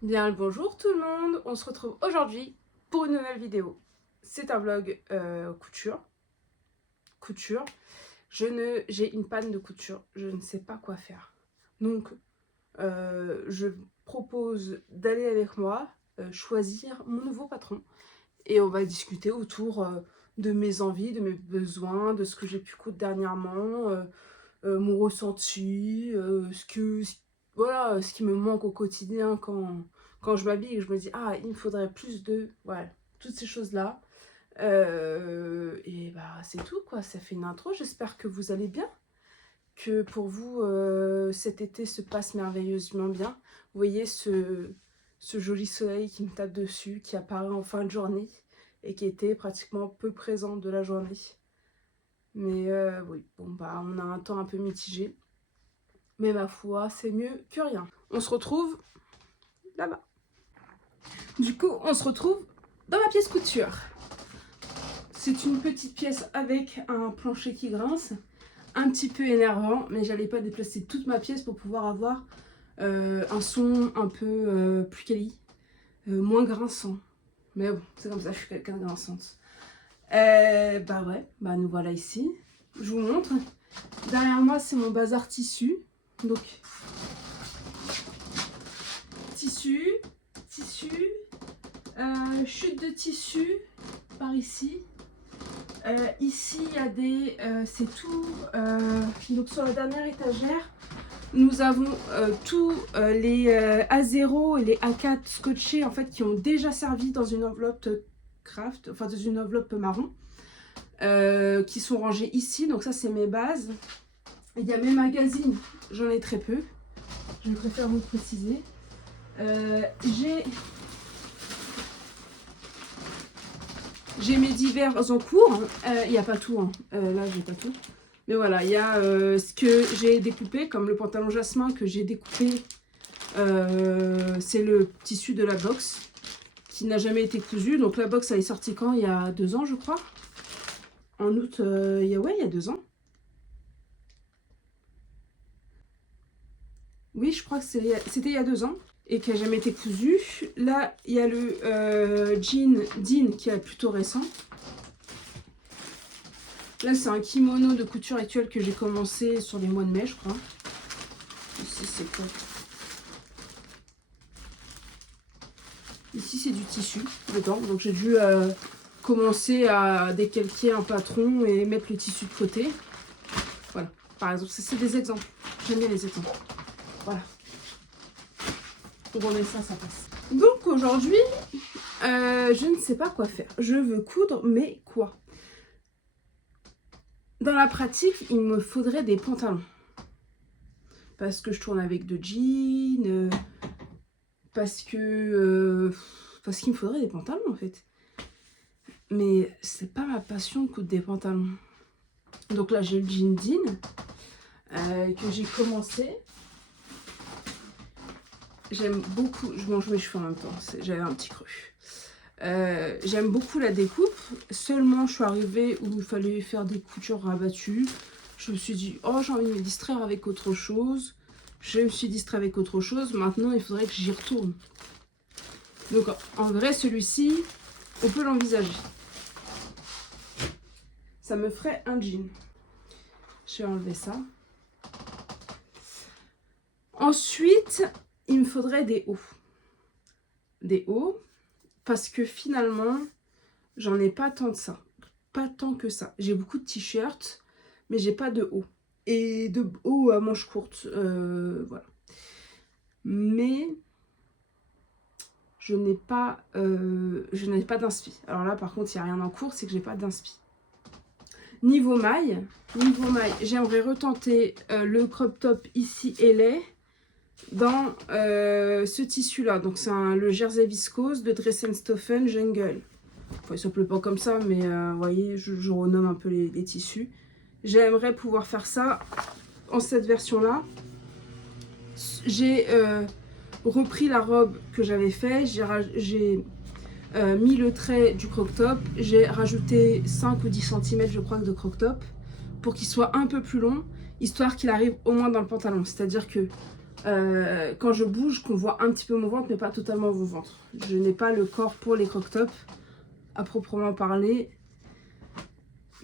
Bien le bonjour tout le monde, on se retrouve aujourd'hui pour une nouvelle vidéo. C'est un vlog couture. J'ai une panne de couture, je ne sais pas quoi faire. Donc je propose d'aller avec moi choisir mon nouveau patron et on va discuter autour de mes envies, de mes besoins, de ce que j'ai pu coudre dernièrement, mon ressenti, voilà, ce qui me manque au quotidien quand je m'habille et que je me dis ah il me faudrait plus de voilà, toutes ces choses là. Et bah c'est tout quoi, ça fait une intro. J'espère que vous allez bien, que pour vous cet été se passe merveilleusement bien. Vous voyez ce joli soleil qui me tape dessus, qui apparaît en fin de journée et qui était pratiquement peu présent de la journée. Mais oui, bon bah on a un temps un peu mitigé. Mais ma foi, c'est mieux que rien. On se retrouve là-bas. Du coup, on se retrouve dans ma pièce couture. C'est une petite pièce avec un plancher qui grince. Un petit peu énervant, mais j'allais pas déplacer toute ma pièce pour pouvoir avoir un son un peu plus quali, moins grinçant. Mais bon, c'est comme ça, je suis quelqu'un de grinçante. Bah ouais, bah nous voilà ici. Je vous montre. Derrière moi, c'est mon bazar tissu. Donc, tissu, chute de tissu par ici. Ici, il y a des... c'est tout... donc sur la dernière étagère, nous avons tous les A0 et les A4 scotchés en fait qui ont déjà servi dans une enveloppe craft, enfin dans une enveloppe marron, qui sont rangés ici. Donc ça, c'est mes bases. Il y a mes magazines, j'en ai très peu. Je préfère vous le préciser. J'ai mes divers en cours. Il n'y a pas tout. Hein. Là, j'ai pas tout. Mais voilà, il y a ce que j'ai découpé, comme le pantalon jasmin que j'ai découpé. C'est le tissu de la box qui n'a jamais été cousu. Donc la box, elle est sortie quand? Il y a 2 ans, je crois. En août, il y a 2 ans. Oui, je crois que c'était il y a 2 ans. Et qui n'a jamais été cousu. Là, il y a le jean Dean qui est plutôt récent. Là, c'est un kimono de couture actuelle que j'ai commencé sur les mois de mai, je crois. Ici, c'est quoi? Ici, c'est du tissu dedans. Donc, j'ai dû commencer à décalquer un patron et mettre le tissu de côté. Voilà. Par exemple, c'est des exemples. J'aime bien les exemples. Voilà. Pour on met ça, ça passe. Donc, aujourd'hui, je ne sais pas quoi faire. Je veux coudre, mais quoi? Dans la pratique, il me faudrait des pantalons. Parce que je tourne avec de jeans. Parce qu'il me faudrait des pantalons, en fait. Mais c'est pas ma passion de coudre des pantalons. Donc là, j'ai le jean Dean que j'ai commencé. J'aime beaucoup... Je mange mes cheveux en même temps. J'avais un petit creux. J'aime beaucoup la découpe. Seulement, je suis arrivée où il fallait faire des coutures rabattues. Je me suis dit, oh, j'ai envie de me distraire avec autre chose. Je me suis distraite avec autre chose. Maintenant, il faudrait que j'y retourne. Donc, en vrai, celui-ci, on peut l'envisager. Ça me ferait un jean. Je vais enlever ça. Ensuite, il me faudrait des hauts. Des hauts, parce que finalement, j'en ai pas tant de ça. Pas tant que ça. J'ai beaucoup de t-shirts, mais j'ai pas de hauts. Et de hauts à manches courtes. Voilà. Mais je n'ai pas d'inspi. Alors là, par contre, il n'y a rien en cours, c'est que j'ai pas d'inspi. Niveau maille, j'aimerais retenter le crop top ici et là dans ce tissu là. Donc c'est le jersey viscose de Dressenstoffen Jungle. Enfin, il s'appelle pas comme ça, mais vous voyez, je renomme un peu les tissus. J'aimerais pouvoir faire ça en cette version là. J'ai repris la robe que j'avais fait, j'ai mis le trait du croc top, j'ai rajouté 5 ou 10 cm je crois de croc top pour qu'il soit un peu plus long, histoire qu'il arrive au moins dans le pantalon. C'est à dire que quand je bouge, qu'on voit un petit peu mon ventre, mais pas totalement mon ventre. Je n'ai pas le corps pour les croc-tops, à proprement parler.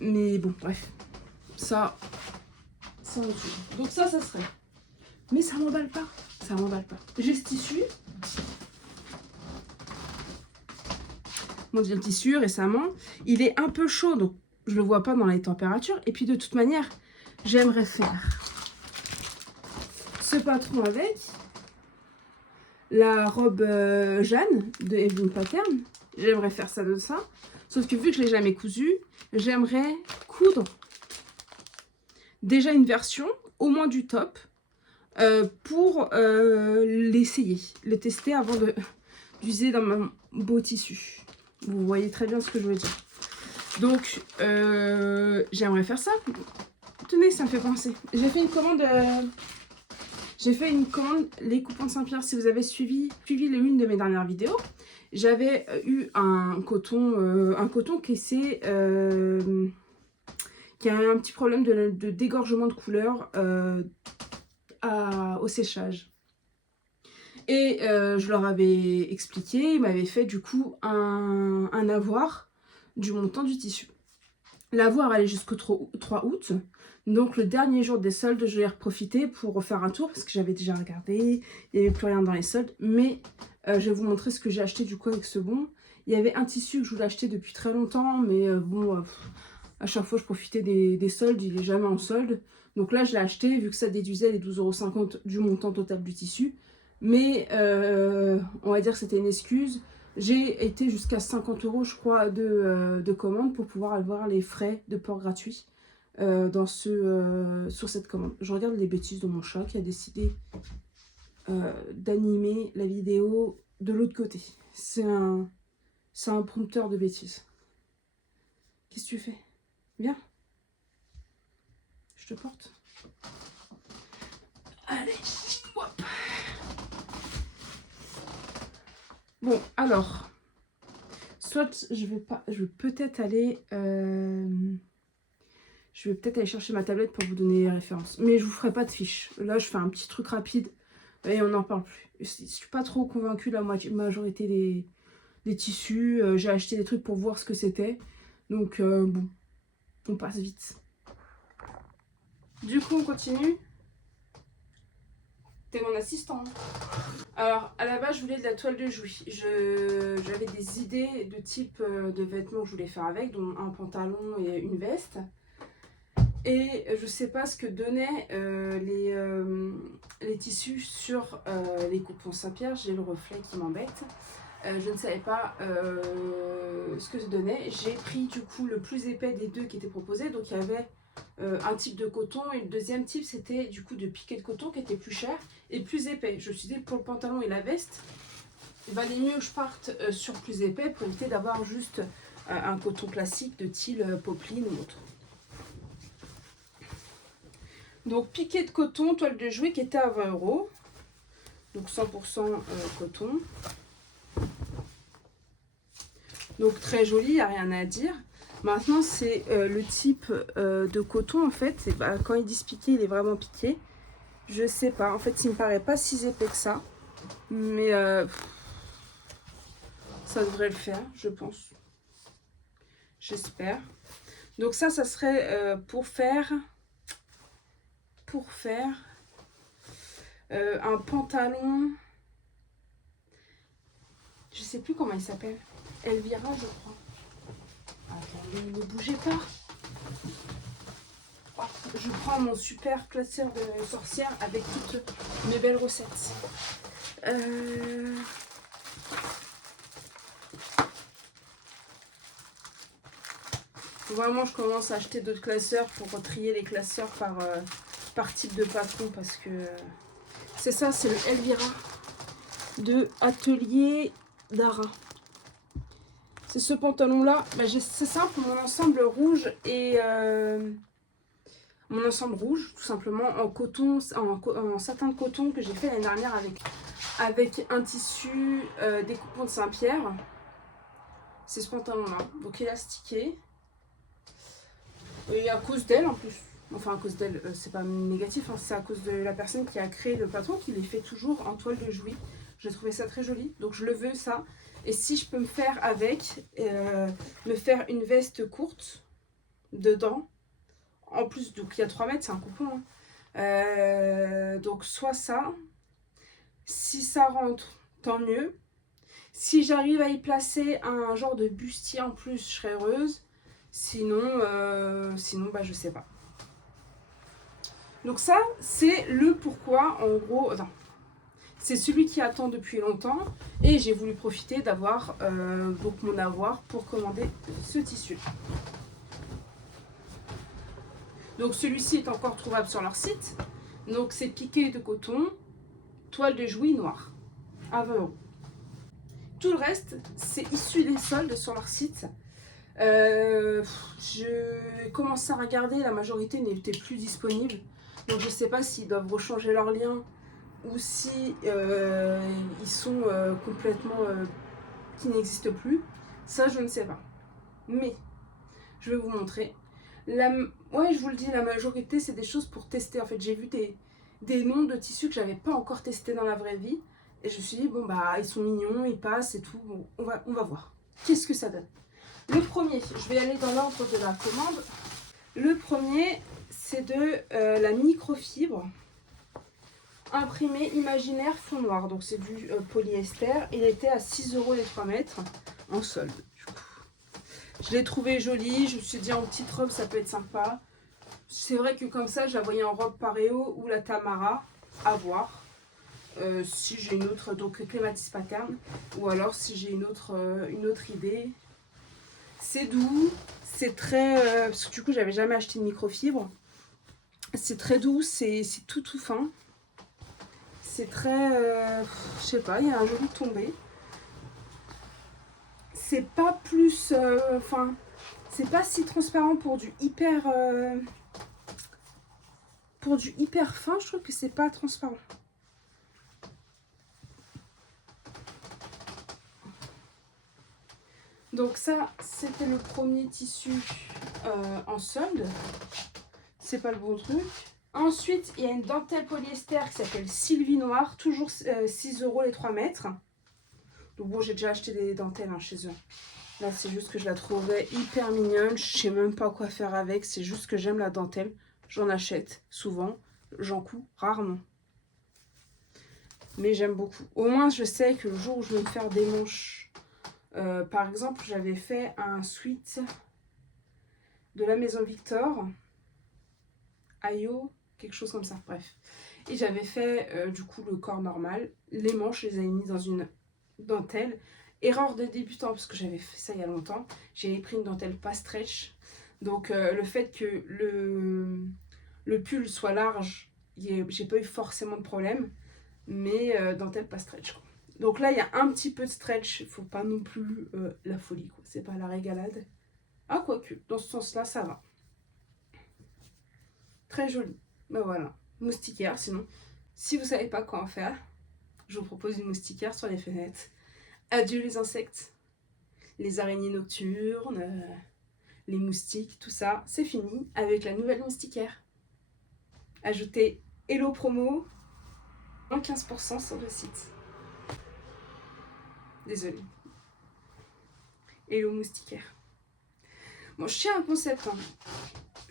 Mais bon, bref. Ça autre chose. Donc ça serait. Mais ça m'emballe pas. Ça m'emballe pas. J'ai ce tissu. Bon, j'ai le tissu récemment. Il est un peu chaud, donc je le vois pas dans les températures. Et puis de toute manière, j'aimerais faire ce patron avec la robe Jeanne de Evelyn Pattern. J'aimerais faire ça de ça. Sauf que vu que je l'ai jamais cousu, j'aimerais coudre déjà une version, au moins du top, pour l'essayer, le tester avant d'user dans mon beau tissu. Vous voyez très bien ce que je veux dire. Donc, j'aimerais faire ça. Tenez, ça me fait penser. J'ai fait une commande... les coupons de Saint-Pierre. Si vous avez suivi l'une de mes dernières vidéos, j'avais eu un coton qui a un petit problème de dégorgement de couleur au séchage. Et je leur avais expliqué, ils m'avaient fait du coup un avoir du montant du tissu. L'avoir allait jusqu'au 3 août. Donc le dernier jour des soldes, je vais profiter pour refaire un tour parce que j'avais déjà regardé, il n'y avait plus rien dans les soldes. Mais je vais vous montrer ce que j'ai acheté du coup avec ce bon. Il y avait un tissu que je voulais acheter depuis très longtemps, mais à chaque fois je profitais des soldes, il n'est jamais en solde. Donc là je l'ai acheté vu que ça déduisait les 12,50 € du montant total du tissu. Mais on va dire que c'était une excuse. J'ai été jusqu'à 50 € je crois de commande pour pouvoir avoir les frais de port gratuits sur cette commande. Je regarde les bêtises de mon chat qui a décidé d'animer la vidéo de l'autre côté. C'est un prompteur de bêtises. Qu'est-ce que tu fais? Viens. Je te porte. Allez, hop. Bon, alors, soit je vais peut-être aller chercher ma tablette pour vous donner les références. Mais je vous ferai pas de fiche. Là, je fais un petit truc rapide et on n'en parle plus. Je suis pas trop convaincue de la majorité des tissus. J'ai acheté des trucs pour voir ce que c'était. Donc, bon, on passe vite. Du coup, on continue. T'es mon assistant. Alors, à la base, je voulais de la toile de Jouy. J'avais des idées de type de vêtements que je voulais faire avec, dont un pantalon et une veste. Et je sais pas ce que donnaient les tissus sur les coupons Saint-Pierre. J'ai le reflet qui m'embête. Je ne savais pas ce que ça donnait. J'ai pris du coup le plus épais des deux qui étaient proposés. Donc il y avait un type de coton et le deuxième type c'était du coup de piqué de coton qui était plus cher et plus épais. Je me suis dit pour le pantalon et la veste, il valait mieux que je parte sur plus épais pour éviter d'avoir juste un coton classique de style popeline ou autre. Donc piqué de coton, toile de Jouy qui était à 20 €. Donc 100% coton. Donc très joli, il n'y a rien à dire. Maintenant c'est le type de coton en fait. Quand ils disent piqué, il est vraiment piqué. Je sais pas, en fait il me paraît pas si épais que ça. Mais ça devrait le faire, je pense. J'espère. Donc ça serait pour faire un pantalon. Je sais plus comment il s'appelle. Elvira, je crois. Attendez, ne bougez pas. Oh, je prends mon super classeur de sorcière avec toutes mes belles recettes. Vraiment, je commence à acheter d'autres classeurs pour trier les classeurs par type de patron parce que c'est ça, c'est le Elvira de Atelier Dara. C'est ce pantalon là, c'est simple, mon ensemble rouge et mon ensemble rouge tout simplement en coton, en satin de coton que j'ai fait l'année dernière avec un tissu des coupons de Saint-Pierre. C'est ce pantalon là, donc élastiqué et à cause d'elle en plus. Enfin, à cause d'elle, c'est pas négatif, hein, c'est à cause de la personne qui a créé le patron, qui les fait toujours en toile de Jouy. J'ai trouvé ça très joli, donc je le veux ça. Et si je peux me faire avec, me faire une veste courte dedans, en plus, donc il y a 3 mètres, c'est un coupon. Hein. Donc soit ça, si ça rentre, tant mieux. Si j'arrive à y placer un genre de bustier en plus, je serais heureuse. Sinon, bah, je sais pas. Donc ça, c'est le pourquoi, en gros, non. C'est celui qui attend depuis longtemps et j'ai voulu profiter d'avoir donc mon avoir pour commander ce tissu. Donc celui-ci est encore trouvable sur leur site. Donc c'est piqué de coton, toile de Jouy noire, à 20 €. Tout le reste, c'est issu des soldes sur leur site. Je commençais à regarder, la majorité n'était plus disponible. Donc je ne sais pas s'ils doivent rechanger leur lien ou si ils sont complètement qui n'existent plus. Ça, je ne sais pas. Mais je vais vous montrer. Ouais, je vous le dis, la majorité, c'est des choses pour tester. En fait, j'ai vu des noms de tissus que j'avais pas encore testé dans la vraie vie. Et je me suis dit, bon, bah, ils sont mignons, ils passent et tout. Bon, on va voir. Qu'est-ce que ça donne? Le premier, je vais aller dans l'ordre de la commande. Le premier, c'est de la microfibre imprimé imaginaire fond noir. Donc, c'est du polyester. Il était à 6 € les 3 mètres en solde. Du coup, je l'ai trouvé joli. Je me suis dit, en petite robe, ça peut être sympa. C'est vrai que comme ça, je la voyais en robe Pareo ou la Tamara, à voir. Si j'ai une autre, donc Clematis Pattern, ou alors si j'ai une autre idée. C'est doux, c'est très... parce que du coup, j'avais jamais acheté de microfibre. C'est très doux, c'est tout fin. C'est très... je sais pas, il y a un joli tombé. C'est pas plus... Enfin, c'est pas si transparent pour du hyper... pour du hyper fin, je trouve que c'est pas transparent. Donc ça, c'était le premier tissu en solde. C'est pas le bon truc. Ensuite, il y a une dentelle polyester qui s'appelle Sylvie Noir. Toujours 6 € les 3 mètres. Donc bon, j'ai déjà acheté des dentelles chez eux. Là, c'est juste que je la trouvais hyper mignonne. Je sais même pas quoi faire avec. C'est juste que j'aime la dentelle. J'en achète souvent. J'en couds rarement. Mais j'aime beaucoup. Au moins, je sais que le jour où je vais me faire des manches... par exemple, j'avais fait un sweat de la maison Victor, Ayo, quelque chose comme ça, bref. Et j'avais fait du coup le corps normal, les manches, je les avais mis dans une dentelle. Erreur de débutant, parce que j'avais fait ça il y a longtemps, j'avais pris une dentelle pas stretch. Donc le fait que le pull soit large, j'ai pas eu forcément de problème, mais dentelle pas stretch, quoi. Donc là, il y a un petit peu de stretch. Il ne faut pas non plus la folie, quoi. C'est pas la régalade. Ah, quoique, dans ce sens-là, ça va. Très joli. Ben voilà. Moustiquaire, sinon. Si vous ne savez pas quoi en faire, je vous propose une moustiquaire sur les fenêtres. Adieu les insectes. Les araignées nocturnes, les moustiques, tout ça. C'est fini avec la nouvelle moustiquaire. Ajoutez Hello Promo, moins 15% sur le site. Désolée. Hello moustiquaire. Bon, je tiens un concept. Hein.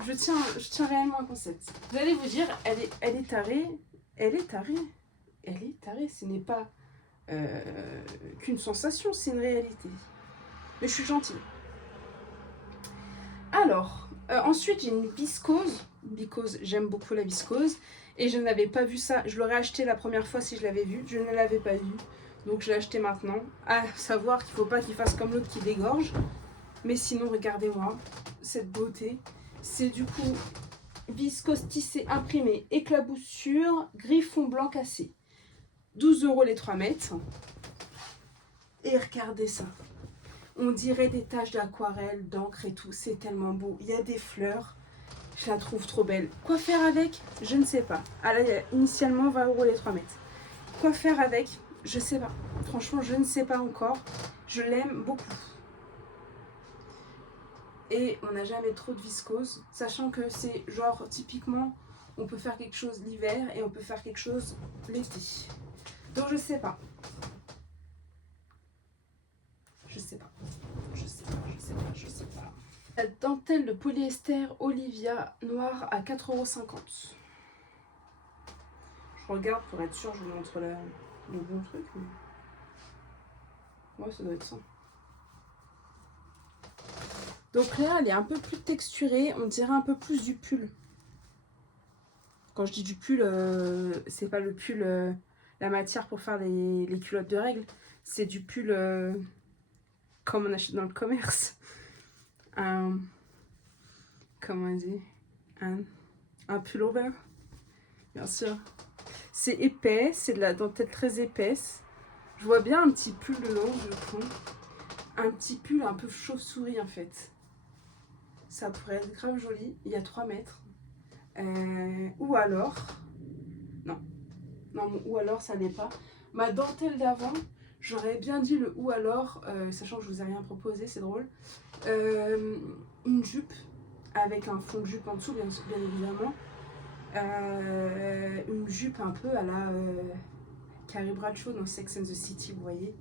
Je tiens réellement un concept. Vous allez vous dire, elle est tarée. Elle est tarée. Elle est tarée. Ce n'est pas qu'une sensation, c'est une réalité. Mais je suis gentille. Alors, ensuite, j'ai une viscose. Because j'aime beaucoup la viscose. Et je n'avais pas vu ça. Je l'aurais acheté la première fois si je l'avais vu. Je ne l'avais pas vu. Donc je l'ai acheté maintenant. À savoir qu'il ne faut pas qu'il fasse comme l'autre qui dégorge. Mais sinon, regardez-moi cette beauté. C'est du coup viscose tissé imprimé, éclaboussure, griffon blanc cassé. 12 € les 3 mètres. Et regardez ça. On dirait des taches d'aquarelle, d'encre et tout. C'est tellement beau. Il y a des fleurs. Je la trouve trop belle. Quoi faire avec? Je ne sais pas. Ah là, il y a initialement 20 € les 3 mètres. Quoi faire avec? Je sais pas. Franchement, je ne sais pas encore. Je l'aime beaucoup. et on n'a jamais trop de viscose, sachant que c'est genre typiquement on peut faire quelque chose l'hiver et on peut faire quelque chose l'été. Donc je sais pas. Je sais pas. Je sais pas, je sais pas, je sais pas. La dentelle de polyester Olivia noire à 4,50 €. Je regarde pour être sûre, je vous montre le bon truc. Mais... ouais, ça doit être ça. Donc là, elle est un peu plus texturée, on dirait un peu plus du pull. Quand je dis du pull, c'est pas le pull, la matière pour faire les culottes de règles. C'est du pull comme on achète dans le commerce. Comment on dit, un pullover, bien sûr. C'est épais, c'est de la dentelle très épaisse. Je vois bien un petit pull dedans, du coup. Un petit pull un peu chauve-souris en fait. Ça pourrait être grave joli. Il y a 3 mètres. Ou alors... non. Non, ou alors ça n'est pas. Ma dentelle d'avant, j'aurais bien dit le ou alors, sachant que je vous ai rien proposé, c'est drôle. Une jupe avec un fond de jupe en dessous, bien évidemment. Une jupe un peu à la Carrie Bradshaw dans Sex and the City, vous voyez.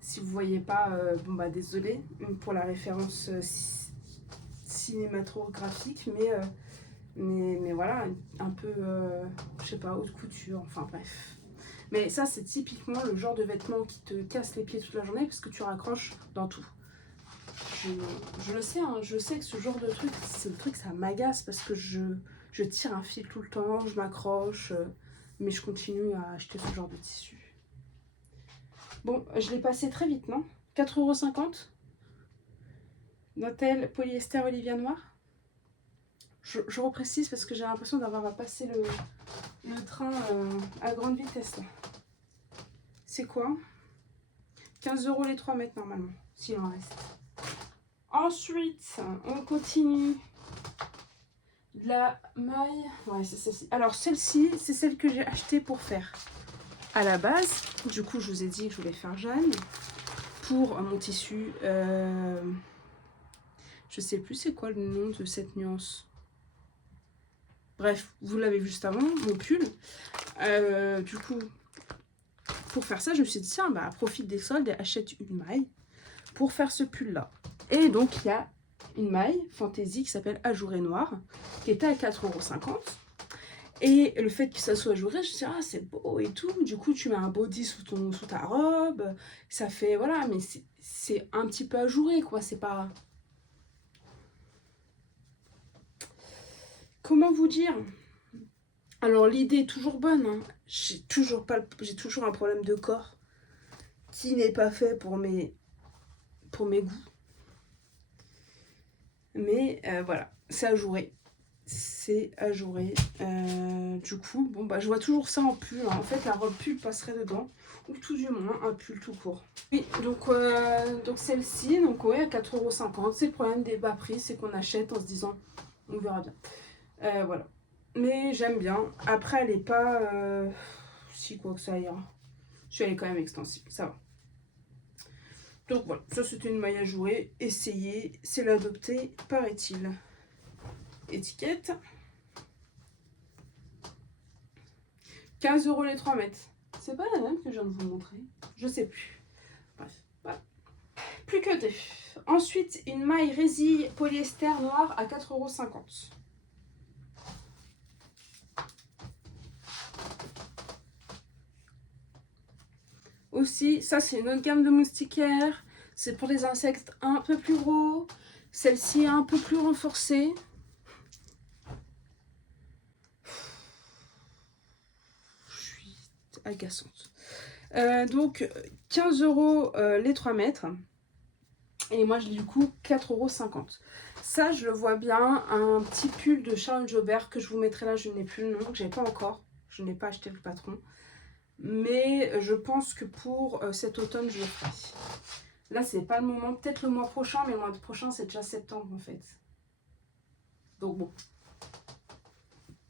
Si vous voyez pas, bon bah désolé pour la référence cinématographique, mais voilà, un peu, je sais pas, haute couture, enfin bref. Mais ça, c'est typiquement le genre de vêtement qui te casse les pieds toute la journée parce que tu raccroches dans tout. Je le sais, hein, je sais que ce genre de truc, c'est le truc, ça m'agace parce que je tire un fil tout le temps, je m'accroche, mais je continue à acheter ce genre de tissu. Bon, je l'ai passé très vite, non? 4,50 €. Dentelle polyester Olivia noir. Je reprécise parce que j'ai l'impression d'avoir passé le train à grande vitesse là. C'est quoi? 15 € les 3 mètres normalement, s'il en reste. Ensuite, on continue. La maille, ouais, c'est celle-ci. Alors celle-ci, c'est celle que j'ai achetée pour faire à la base. Du coup, je vous ai dit que je voulais faire Jeanne pour mon tissu. Je sais plus c'est quoi le nom de cette nuance. Bref, vous l'avez vu juste avant, mon pull. Du coup, pour faire ça, je me suis dit, tiens, bah, profite des soldes et achète une maille pour faire ce pull-là. Et donc, il y a une maille fantaisie qui s'appelle Ajouré Noir, qui était à 4,50 €. Et le fait que ça soit ajouré, je me suis dit, ah, c'est beau et tout. Du coup, tu mets un body sous ta robe. Ça fait, voilà, mais c'est un petit peu ajouré, quoi. C'est pas... comment vous dire? Alors, l'idée est toujours bonne, hein. J'ai toujours un problème de corps qui n'est pas fait pour mes goûts. Mais voilà, c'est ajouré. C'est ajouré. Du coup, bon, bah, je vois toujours ça en pull, hein. En fait, la robe pull passerait dedans. Ou tout du moins, un pull tout court. Oui, donc celle-ci, donc ouais, à 4,50 €. C'est le problème des bas prix, c'est qu'on achète en se disant, on verra bien. Voilà. Mais j'aime bien. Après, elle est pas... si, quoi que ça ira. Je elle est quand même extensible, ça va. Donc voilà, ça c'était une maille à jouer. Essayez, c'est l'adopter, paraît-il. Étiquette. 15 € les 3 mètres. C'est pas la même que je viens de vous montrer. Je sais plus. Bref, voilà. Plus que deux. Ensuite, une maille résille polyester noir à 4,50 €. Aussi, ça c'est une autre gamme de moustiquaires. C'est pour les insectes un peu plus gros. Celle-ci est un peu plus renforcée. Je suis agaçante. Donc 15 € les 3 mètres. Et moi, du coup, 4,50 €. Ça, je le vois bien. Un petit pull de Charles Jobert que je vous mettrai là. Je n'ai plus le nom, que je n'ai pas encore. Je n'ai pas acheté le patron. Mais je pense que pour cet automne, je le ferai. Là, c'est pas le moment. Peut-être le mois prochain, mais le mois prochain, c'est déjà septembre en fait. Donc bon.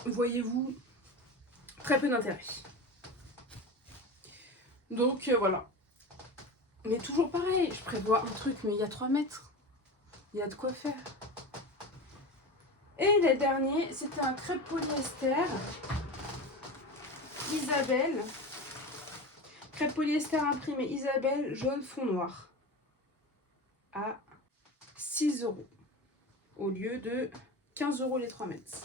Voyez-vous, très peu d'intérêt. Donc voilà. Mais toujours pareil, je prévois un truc, mais il y a 3 mètres. Il y a de quoi faire. Et le dernier, c'était un crêpe polyester. Isabelle. Crêpe polyester imprimé Isabelle, jaune fond noir. À 6 € au lieu de 15 € les 3 mètres.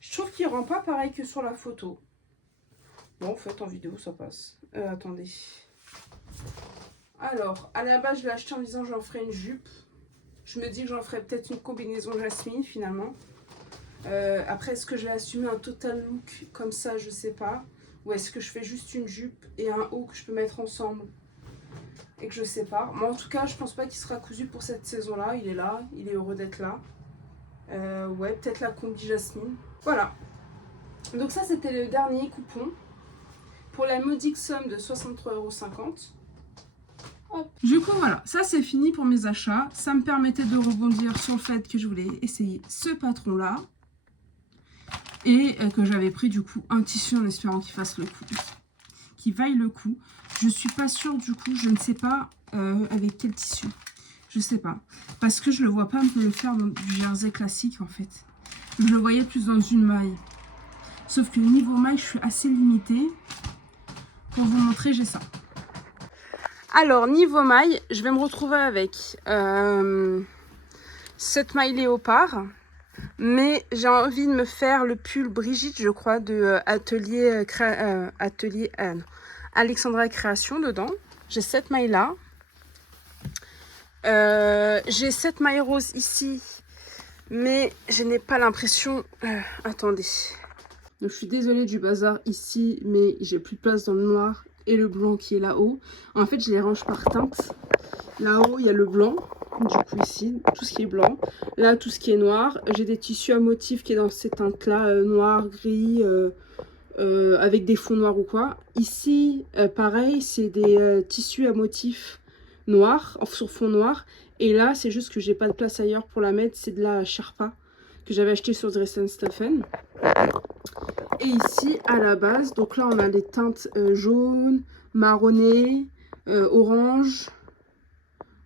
Je trouve qu'il rend pas pareil que sur la photo. Bon, en fait, en vidéo, ça passe. Attendez. Alors, à la base, je l'ai acheté en disant j'en ferai une jupe. Je me dis que j'en ferai peut-être une combinaison jasmine, finalement. Après, est-ce que je vais assumer un total look comme ça, je sais pas. Ou est-ce que je fais juste une jupe et un haut que je peux mettre ensemble et que je sais pas. Moi, en tout cas, je pense pas qu'il sera cousu pour cette saison-là. Il est là, il est heureux d'être là. Ouais, peut-être la combi jasmine. Voilà. Donc ça, c'était le dernier coupon. Pour la modique somme de 63,50 €. Du coup, voilà, ça c'est fini pour mes achats. Ça me permettait de rebondir sur le fait que je voulais essayer ce patron-là. Et que j'avais pris du coup un tissu en espérant qu'il fasse le coup, qu'il vaille le coup. Je suis pas sûre du coup, je ne sais pas avec quel tissu. Je sais pas. Parce que je le vois pas me le faire dans du jersey classique en fait. Je le voyais plus dans une maille. Sauf que niveau maille, je suis assez limitée. Pour vous montrer, j'ai ça. Alors, niveau maille, je vais me retrouver avec cette maille léopard. Mais j'ai envie de me faire le pull Brigitte, je crois, de Atelier Alexandra Création dedans. J'ai cette maille-là. J'ai cette maille rose ici. Mais je n'ai pas l'impression... attendez. Donc, je suis désolée du bazar ici, mais j'ai plus de place dans le noir et le blanc qui est là-haut. En fait, je les range par teinte. Là-haut, il y a le blanc. Du coup, ici, tout ce qui est blanc. Là, tout ce qui est noir. J'ai des tissus à motifs qui est dans ces teintes-là, noir, gris, avec des fonds noirs ou quoi. Ici, pareil, c'est des tissus à motifs noirs, sur fond noir. Et là, c'est juste que j'ai pas de place ailleurs pour la mettre. C'est de la Sherpa que j'avais acheté sur Dress & Stephen. Et ici, à la base, donc là, on a des teintes jaunes, marronnées, orange.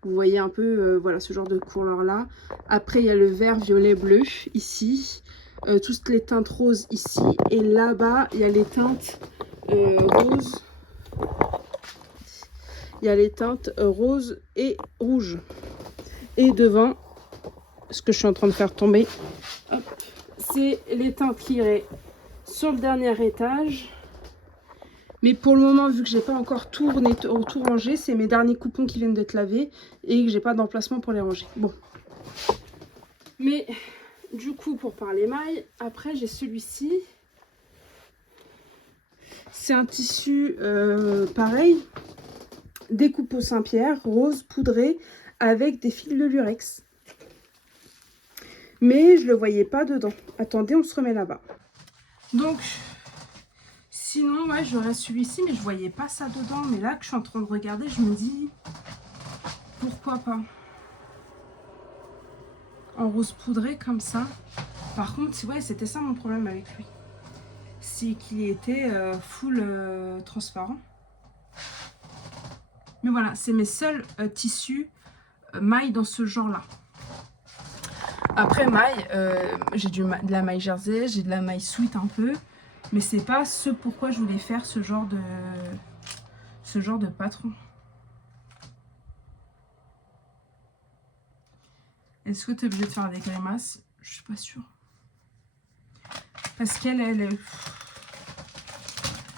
Vous voyez un peu, voilà, ce genre de couleur-là. Après, il y a le vert, violet, bleu, ici. Toutes les teintes roses, ici. Et là-bas, il y a les teintes roses. Il y a les teintes roses et rouges. Et devant, ce que je suis en train de faire tomber, c'est les teintes qui iraient sur le dernier étage. Mais pour le moment, vu que j'ai pas encore tout rangé, c'est mes derniers coupons qui viennent d'être lavés et que j'ai pas d'emplacement pour les ranger. Bon. Mais du coup, pour parler mailles, après j'ai celui-ci. C'est un tissu pareil, découpe au Saint-Pierre, rose poudré avec des fils de lurex. Mais je le voyais pas dedans. Attendez, on se remet là-bas. Donc... sinon, ouais, j'aurais celui-ci, mais je voyais pas ça dedans. Mais là que je suis en train de regarder, je me dis, pourquoi pas? En rose poudré comme ça. Par contre, ouais, c'était ça mon problème avec lui. C'est qu'il était full transparent. Mais voilà, c'est mes seuls tissus mailles dans ce genre-là. Après maille, j'ai de la maille jersey, j'ai de la maille sweat un peu. Mais c'est pas ce pourquoi je voulais faire ce genre de patron. Est-ce que tu es obligé de faire des grimaces? Je suis pas sûre. Parce qu'elle est...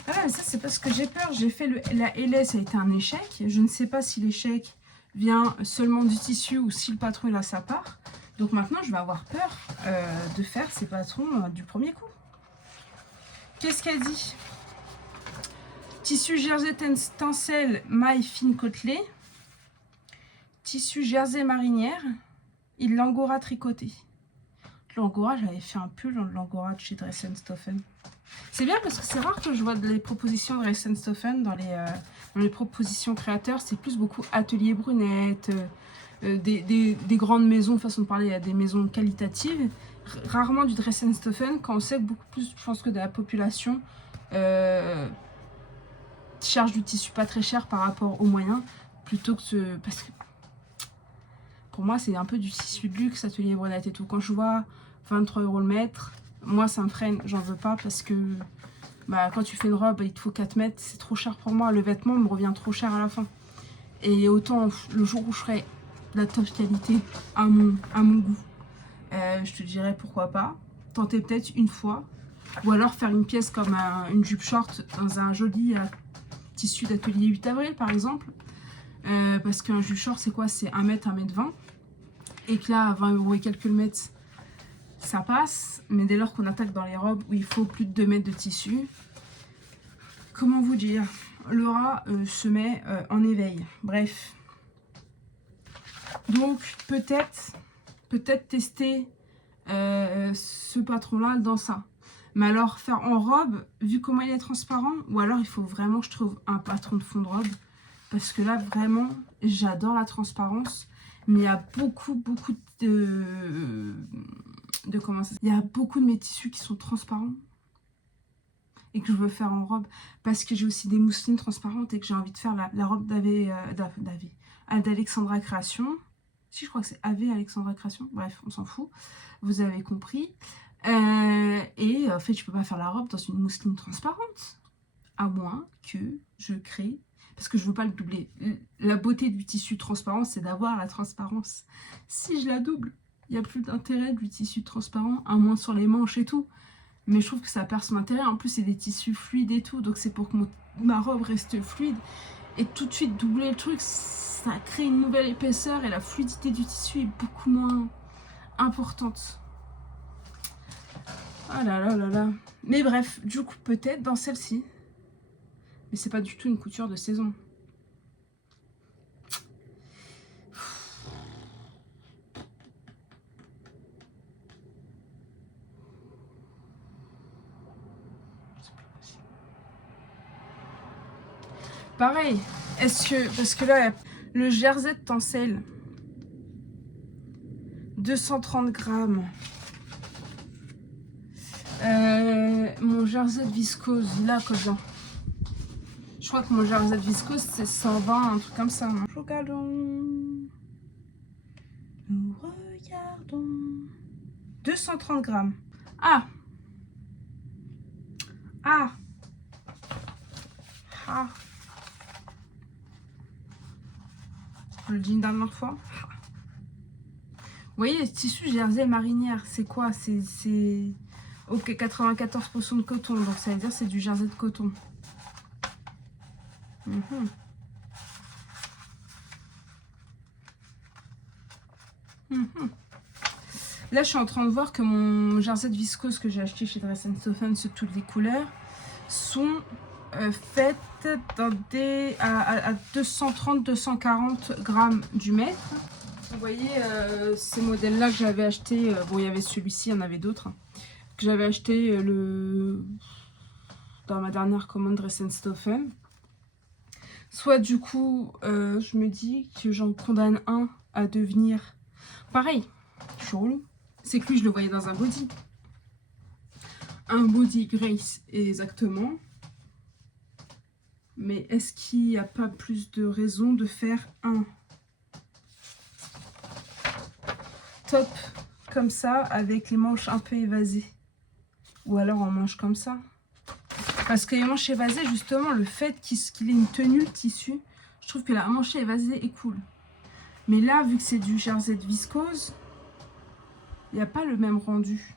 Ah, ça c'est parce que j'ai peur. J'ai fait la LS, ça a été un échec. Je ne sais pas si l'échec vient seulement du tissu ou si le patron il a sa part. Donc maintenant je vais avoir peur de faire ces patrons du premier coup. Qu'est-ce qu'elle dit? Tissu jersey tencel maille fine côtelée. Tissu jersey marinière. Et de l'angora tricoté. L'angora, j'avais fait un pull de l'angora de chez Dress & Stephen. C'est bien parce que c'est rare que je vois des propositions de Dress & Stephen dans les propositions créateurs. C'est plus beaucoup atelier brunette, des grandes maisons, façon de parler, il y a des maisons qualitatives. Rarement du Dress & Stephen, quand on sait que beaucoup plus, je pense que de la population charge du tissu pas très cher par rapport aux moyens, plutôt que parce que pour moi, c'est un peu du tissu de luxe, Atelier Brunette et tout. Quand je vois 23 € le mètre, moi, ça me freine. J'en veux pas parce que bah, quand tu fais une robe, il te faut 4 mètres. C'est trop cher pour moi. Le vêtement me revient trop cher à la fin. Et autant le jour où je ferai de la top qualité à mon goût, je te dirais pourquoi pas. Tenter peut-être une fois. Ou alors faire une pièce comme une jupe short dans un joli tissu d'atelier 8 avril par exemple. Parce qu'un jupe short c'est quoi? C'est 1 mètre, 1 mètre 20. Et que là, à 20 € et quelques le mètre, ça passe. Mais dès lors qu'on attaque dans les robes où il faut plus de 2 mètres de tissu, comment vous dire, Laura se met en éveil. Bref. Donc peut-être tester ce patron-là dans ça. Mais alors faire en robe, vu comment il est transparent, ou alors il faut vraiment, je trouve, un patron de fond de robe. Parce que là, vraiment, j'adore la transparence. Mais il y a beaucoup de comment ça. Il y a beaucoup de mes tissus qui sont transparents. Et que je veux faire en robe. Parce que j'ai aussi des mousselines transparentes et que j'ai envie de faire la robe d'Alexandra Création. Si, je crois que c'est AV Alexandra Création. Bref, on s'en fout. Vous avez compris. Et en fait, je peux pas faire la robe dans une mousseline transparente. À moins que je crée... Parce que je veux pas le doubler. La beauté du tissu transparent, c'est d'avoir la transparence. Si je la double, il n'y a plus d'intérêt du tissu transparent, à moins sur les manches et tout. Mais je trouve que ça perd son intérêt. En plus, c'est des tissus fluides et tout. Donc, c'est pour que ma robe reste fluide. Et tout de suite, doubler le truc, ça crée une nouvelle épaisseur. Et la fluidité du tissu est beaucoup moins importante. Ah là là là là. Mais bref, du coup, peut-être dans celle-ci. Mais c'est pas du tout une couture de saison. Pareil, est-ce que... Parce que là, le jersey de Tencel, 230 grammes. Mon jersey de viscose, il a combien? Je crois que mon jersey de viscose, c'est 120, un truc comme ça. Non, regardons. Nous regardons. 230 grammes. Ah! Ah! Ah! Je le dis une dernière fois. Ah. Vous voyez, le tissu jersey marinière, c'est quoi? C'est... Ok, 94% de coton, donc ça veut dire c'est du jersey de coton. Là, je suis en train de voir que mon jersey de viscose que j'ai acheté chez Dress & Stephen, sur toutes les couleurs, sont faites dans à 230-240 grammes du mètre. Vous voyez, ces modèles-là que j'avais acheté, bon, il y avait celui-ci, il y en avait d'autres, hein, que j'avais acheté dans ma dernière commande Dress & Stephen. Soit du coup, je me dis que j'en condamne un à devenir pareil. Je suis relou. C'est que lui, je le voyais dans un body. Un body Grace, exactement. Mais est-ce qu'il n'y a pas plus de raison de faire un top comme ça, avec les manches un peu évasées? Ou alors en manche comme ça? Parce que les manches évasées, justement, le fait qu'il ait une tenue, le tissu, je trouve que la manche évasée est cool. Mais là, vu que c'est du jersey de viscose, il n'y a pas le même rendu.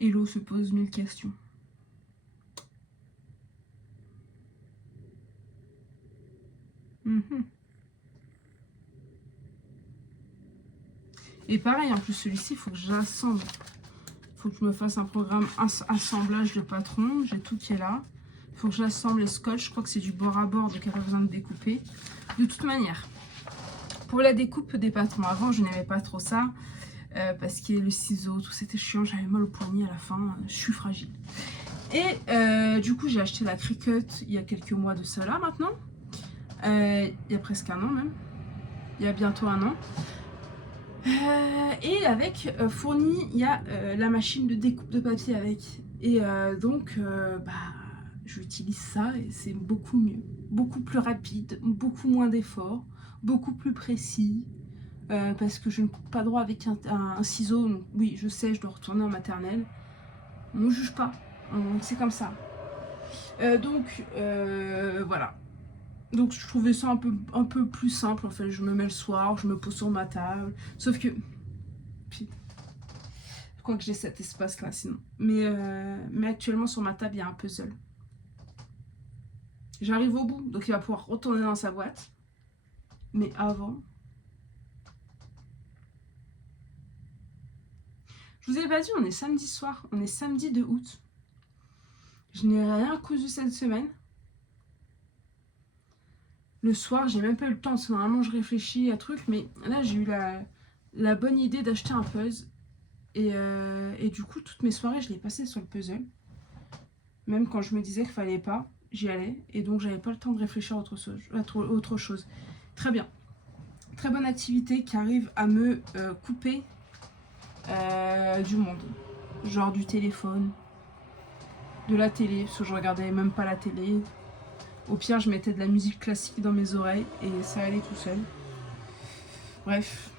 Hello se pose 1000 questions. Et pareil, en plus celui-ci, il faut que j'assemble. Il faut que je me fasse un programme assemblage de patron. J'ai tout qui est là. Il faut que j'assemble les scotch. Je crois que c'est du bord à bord, donc il n'y a pas besoin de découper. De toute manière, pour la découpe des patrons, avant je n'aimais pas trop ça. Parce que le ciseau, tout c'était chiant. J'avais mal au poignet à la fin. Je suis fragile. Et du coup, j'ai acheté la Cricut il y a quelques mois de cela maintenant. Il y a presque un an même. Il y a bientôt un an. Et avec fourni, il y a la machine de découpe de papier avec. Et donc, bah, j'utilise ça et c'est beaucoup mieux. Beaucoup plus rapide, beaucoup moins d'efforts, beaucoup plus précis. Parce que je ne coupe pas droit avec un ciseau. Donc, oui, je sais, je dois retourner en maternelle. On ne juge pas. C'est comme ça. Voilà. Donc je trouvais ça un peu plus simple. En fait, je me mets le soir, je me pose sur ma table. Sauf que... Putain. Je crois que j'ai cet espace-là sinon. Mais actuellement, sur ma table, il y a un puzzle. J'arrive au bout, donc il va pouvoir retourner dans sa boîte. Mais avant... Je vous ai pas dit, on est samedi soir. On est samedi 2 août. Je n'ai rien cousu cette semaine. Le soir, j'ai même pas eu le temps, parce que normalement je réfléchis à trucs, mais là j'ai eu la bonne idée d'acheter un puzzle. Et du coup, toutes mes soirées, je les passais sur le puzzle. Même quand je me disais qu'il fallait pas, j'y allais. Et donc, j'avais pas le temps de réfléchir à autre chose. Très bien. Très bonne activité qui arrive à me couper du monde. Genre du téléphone, de la télé, parce que je regardais même pas la télé. Au pire, je mettais de la musique classique dans mes oreilles et ça allait tout seul. Bref.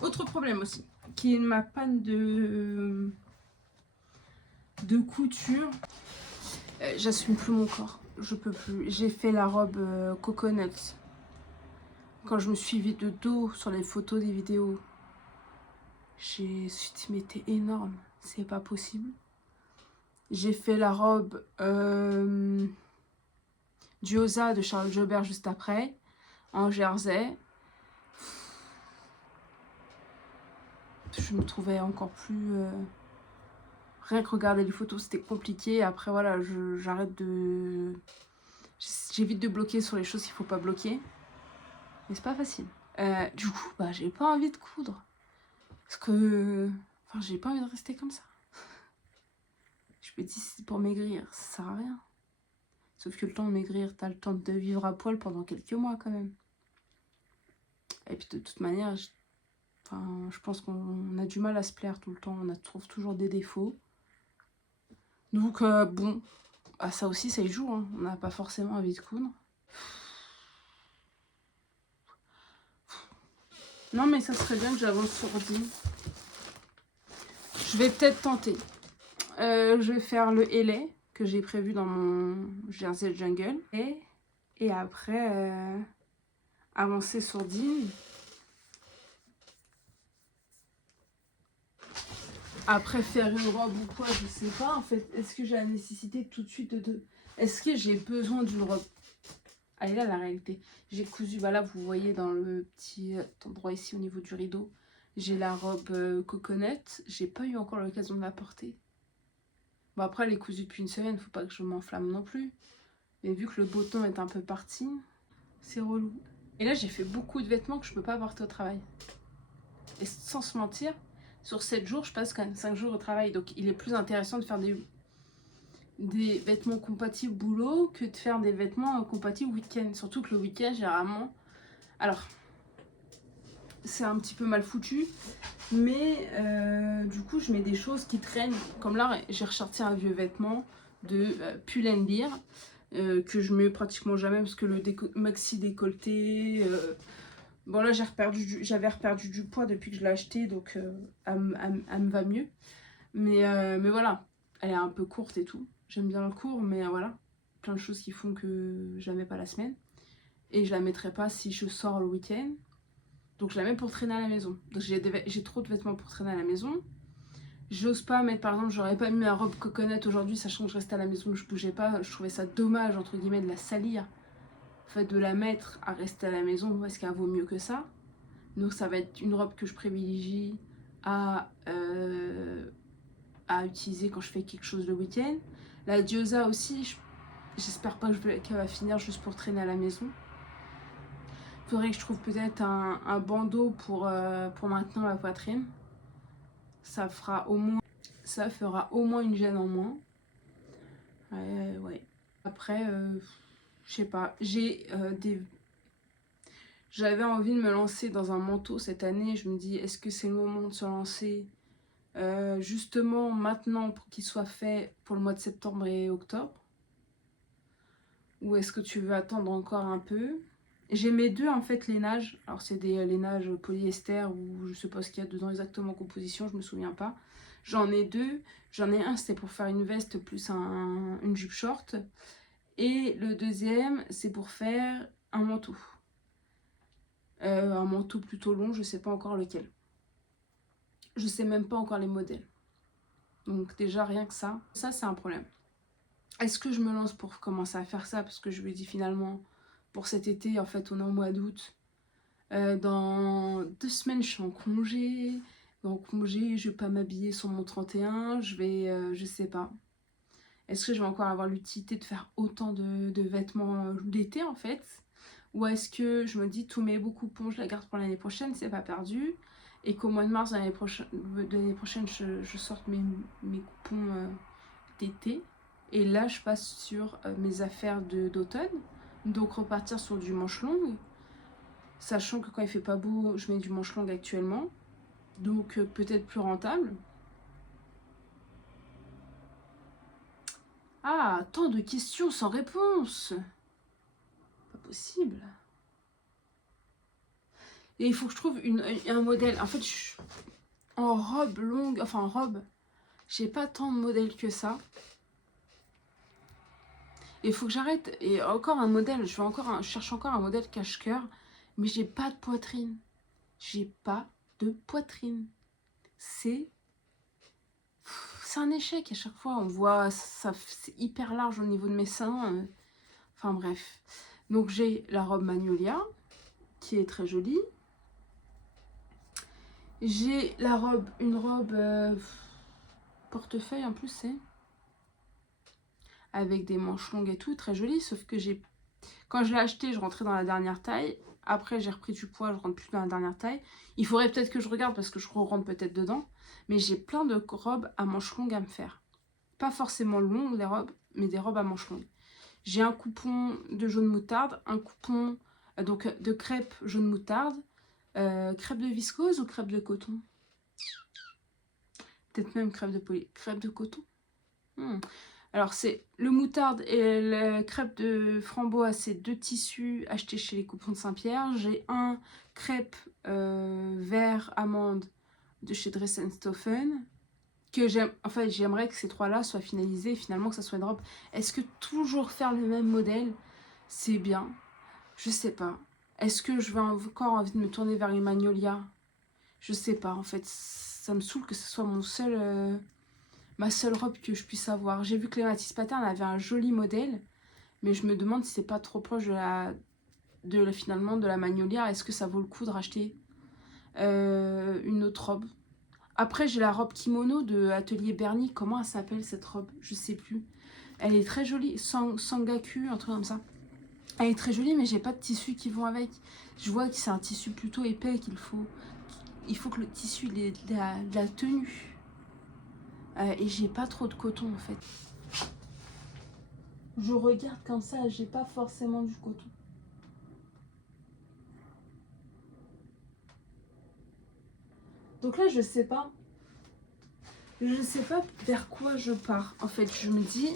Autre problème aussi, qui est ma panne de couture. J'assume plus mon corps, je peux plus. J'ai fait la robe coconut. Quand je me suis vue de dos sur les photos des vidéos, j'ai dit mais t'es énorme, c'est pas possible. J'ai fait la robe Diosa de Charles Jobert juste après, en jersey. Je me trouvais encore plus... Rien que regarder les photos, c'était compliqué. Après, voilà, j'arrête de... J'évite de bloquer sur les choses qu'il faut pas bloquer. Mais c'est pas facile. Du coup, bah, j'ai pas envie de coudre. Parce que... Enfin, j'ai pas envie de rester comme ça. Je me dis, c'est pour maigrir, ça sert à rien. Sauf que le temps de maigrir, t'as le temps de vivre à poil pendant quelques mois quand même. Et puis de toute manière, je pense qu'on a du mal à se plaire tout le temps. On trouve toujours des défauts. Donc, bon, ah, ça aussi, ça y joue. Hein. On n'a pas forcément envie de coudre. Non, mais ça serait bien que j'avance sur 10. Je vais peut-être tenter. Je vais faire le LA que j'ai prévu dans mon Jersey Jungle. Et après, avancer sur 10. Après, faire une robe ou quoi, je sais pas. En fait, est-ce que j'ai la nécessité tout de suite de... Est-ce que j'ai besoin d'une robe? Ah, et là, la réalité. J'ai cousu, bah là, vous voyez dans le petit endroit ici au niveau du rideau. J'ai la robe coconut. J'ai pas eu encore l'occasion de la porter. Bon, après, elle est cousue depuis une semaine. Faut pas que je m'enflamme non plus. Mais vu que le beau temps est un peu parti, c'est relou. Et là, j'ai fait beaucoup de vêtements que je peux pas porter au travail. Et sans se mentir, sur 7 jours, je passe quand même 5 jours au travail. Donc, il est plus intéressant de faire des vêtements compatibles boulot que de faire des vêtements compatibles week-end. Surtout que le week-end, généralement... Alors, c'est un petit peu mal foutu. Mais du coup, je mets des choses qui traînent. Comme là, j'ai ressorti un vieux vêtement de Pull&Bear. Que je mets pratiquement jamais parce que le maxi décolleté... Bon là j'avais reperdu du poids depuis que je l'ai acheté, donc elle me va mieux. Mais voilà, elle est un peu courte et tout. J'aime bien le court, mais voilà. Plein de choses qui font que je la mets pas la semaine. Et je la mettrai pas si je sors le week-end. Donc je la mets pour traîner à la maison. Donc j'ai trop de vêtements pour traîner à la maison. J'ose pas mettre, par exemple, j'aurais pas mis ma robe coconut aujourd'hui, sachant que je restais à la maison, je bougeais pas. Je trouvais ça dommage, entre guillemets, de la salir. En fait, de la mettre à rester à la maison, est-ce qu'elle vaut mieux que ça? Donc ça va être une robe que je privilégie à utiliser quand je fais quelque chose le week-end. La Diosa aussi, j'espère pas qu'elle va finir juste pour traîner à la maison. Il faudrait que je trouve peut-être un bandeau pour maintenir ma poitrine. Ça fera au moins une gêne en moins. Ouais. Après, je sais pas, j'ai J'avais envie de me lancer dans un manteau cette année. Je me dis, est-ce que c'est le moment de se lancer justement maintenant pour qu'il soit fait pour le mois de septembre et octobre? Ou est-ce que tu veux attendre encore un peu? J'ai mes deux en fait lainages. Alors c'est des lainages polyester ou je sais pas ce qu'il y a dedans exactement en composition, je me souviens pas. J'en ai deux. J'en ai un, c'était pour faire une veste plus une jupe short. Et le deuxième, c'est pour faire un manteau. Un manteau plutôt long, je sais pas encore lequel. Je sais même pas encore les modèles. Donc déjà rien que ça c'est un problème. Est-ce que je me lance pour commencer à faire ça? Parce que je me dis finalement, pour cet été, en fait on est au mois d'août. Dans 2 semaines je suis en congé. En congé, je vais pas m'habiller sur mon 31. Je vais, je sais pas. Est-ce que je vais encore avoir l'utilité de faire autant de vêtements d'été en fait? Ou est-ce que je me dis tous mes beaux coupons, je la garde pour l'année prochaine, c'est pas perdu? Et qu'au mois de mars de l'année prochaine, je sorte mes coupons d'été. Et là, je passe sur mes affaires d'automne. Donc repartir sur du manche longue. Sachant que quand il fait pas beau, je mets du manche longue actuellement. Donc peut-être plus rentable. Ah, tant de questions sans réponse. Pas possible. Et il faut que je trouve un modèle. En fait, en robe longue, enfin en robe, j'ai pas tant de modèles que ça. Et il faut que j'arrête. Et encore un modèle, je cherche encore un modèle cache-cœur, mais j'ai pas de poitrine. J'ai pas de poitrine. C'est un échec à chaque fois. On voit, ça, c'est hyper large au niveau de mes seins. Enfin bref. Donc j'ai la robe Magnolia, qui est très jolie. J'ai une robe portefeuille en plus, c'est avec des manches longues et tout, très jolie. Sauf que quand je l'ai acheté, je rentrais dans la dernière taille. Après, j'ai repris du poids, je rentre plus dans la dernière taille. Il faudrait peut-être que je regarde parce que je rentre peut-être dedans. Mais j'ai plein de robes à manches longues à me faire. Pas forcément longues les robes, mais des robes à manches longues. J'ai un coupon de jaune moutarde, un coupon donc de crêpe jaune moutarde. Crêpe de viscose ou crêpe de coton? Peut-être même crêpe de coton. Alors c'est le moutarde et la crêpe de framboise, c'est 2 tissus achetés chez les coupons de Saint-Pierre. J'ai un crêpe vert amande de chez Dressenstoffen que j'aime. En fait, j'aimerais que ces trois-là soient finalisés et finalement que ça soit une robe. Est-ce que toujours faire le même modèle, c'est bien? Je sais pas. Est-ce que je vais encore envie de me tourner vers les Magnolia? Je sais pas. En fait, ça me saoule que ce soit ma seule robe que je puisse avoir. J'ai vu que les Matisse Pattern avait un joli modèle, mais je me demande si c'est pas trop proche finalement de la Magnolia. Est-ce que ça vaut le coup de racheter une autre robe? Après, j'ai la robe kimono de Atelier Bernie. Comment elle s'appelle cette robe? Je sais plus. Elle est très jolie. Sangaku, un truc comme ça. Elle est très jolie, mais j'ai pas de tissu qui vont avec. Je vois que c'est un tissu plutôt épais qu'il faut. Il faut que le tissu ait de la tenue. Et j'ai pas trop de coton en fait. Je regarde comme ça, j'ai pas forcément du coton. Donc là, je sais pas. Je sais pas vers quoi je pars. En fait, je me dis,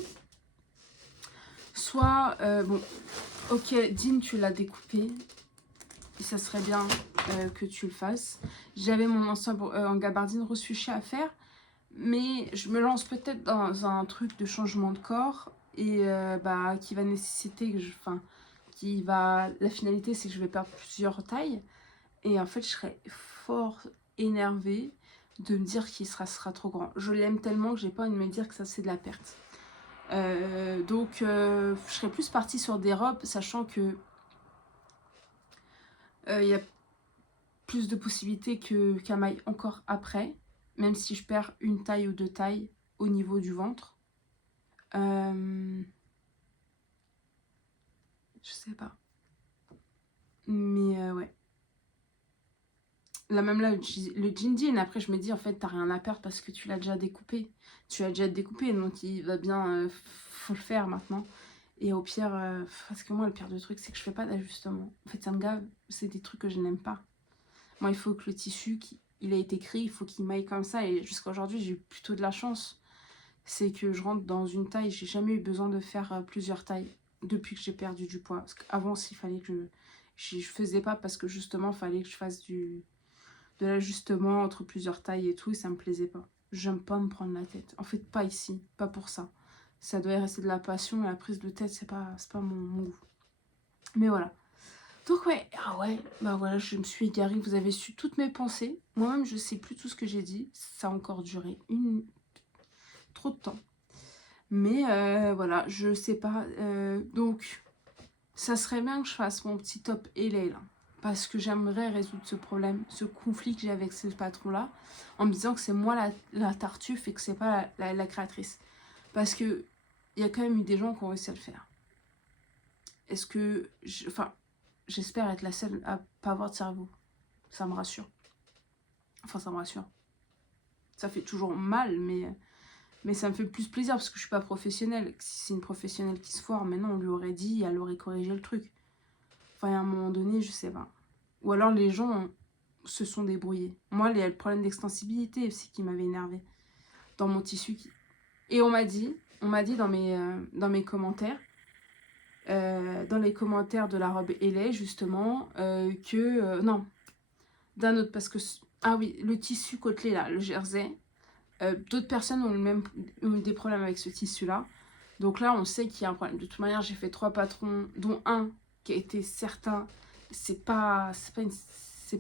soit, bon, ok, Dean, tu l'as découpé. Et ça serait bien que tu le fasses. J'avais mon ancien en gabardine ressuché à faire. Mais je me lance peut-être dans un truc de changement de corps. Et qui va nécessiter que la finalité, c'est que je vais perdre plusieurs tailles. Et en fait, je serais fort énervée de me dire qu'il sera trop grand. Je l'aime tellement que j'ai pas envie de me dire que ça, c'est de la perte. Donc, je serais plus partie sur des robes, sachant que il y a plus de possibilités qu'un m'aille encore après, même si je perds une taille ou 2 tailles au niveau du ventre. Je sais pas. Mais ouais. Là même là, le jean jean, après je me dis en fait t'as rien à perdre parce que tu l'as déjà découpé. Tu l'as déjà découpé, donc il va bien, faut le faire maintenant. Et au pire, parce que moi, le pire de truc, c'est que je fais pas d'ajustement. En fait, ça me gave. C'est des trucs que je n'aime pas. Moi, il faut que le tissu, il a été créé, il faut qu'il m'aille comme ça. Et jusqu'à aujourd'hui, j'ai eu plutôt de la chance. C'est que je rentre dans une taille. J'ai jamais eu besoin de faire plusieurs tailles depuis que j'ai perdu du poids. Parce qu'avant, s'il fallait que je faisais pas parce que justement, il fallait que je fasse de l'ajustement entre plusieurs tailles et tout. Et ça me plaisait pas. J'aime pas me prendre la tête. En fait, pas ici. Pas pour ça. Ça doit rester de la passion et la prise de tête, c'est pas mon goût. Mais voilà. Donc ouais, ah ouais, bah voilà, je me suis égarée, vous avez su toutes mes pensées. Moi-même, je sais plus tout ce que j'ai dit. Ça a encore duré trop de temps. Mais voilà, je sais pas. Donc, ça serait bien que je fasse mon petit top LA là. Parce que j'aimerais résoudre ce problème, ce conflit que j'ai avec ce patron-là, en me disant que c'est moi la tartuffe et que c'est pas la créatrice. Parce que il y a quand même eu des gens qui ont réussi à le faire. Est-ce que... Enfin, j'espère être la seule à pas avoir de cerveau. Ça me rassure. Enfin, ça me rassure. Ça fait toujours mal, mais ça me fait plus plaisir parce que je suis pas professionnelle. Si c'est une professionnelle qui se foire, mais non, on lui aurait dit, elle aurait corrigé le truc. Enfin, à un moment donné, je sais pas. Ou alors les gens se sont débrouillés. Moi, il y a le problème d'extensibilité aussi qui m'avait énervé dans mon tissu. Et on m'a dit dans mes commentaires, dans les commentaires de la robe Elay, justement, que... non, d'un autre, parce que... Ah oui, le tissu côtelé, là, le jersey, d'autres personnes ont eu des problèmes avec ce tissu-là. Donc là, on sait qu'il y a un problème. De toute manière, j'ai fait 3 patrons, dont un qui a été certain. C'est pas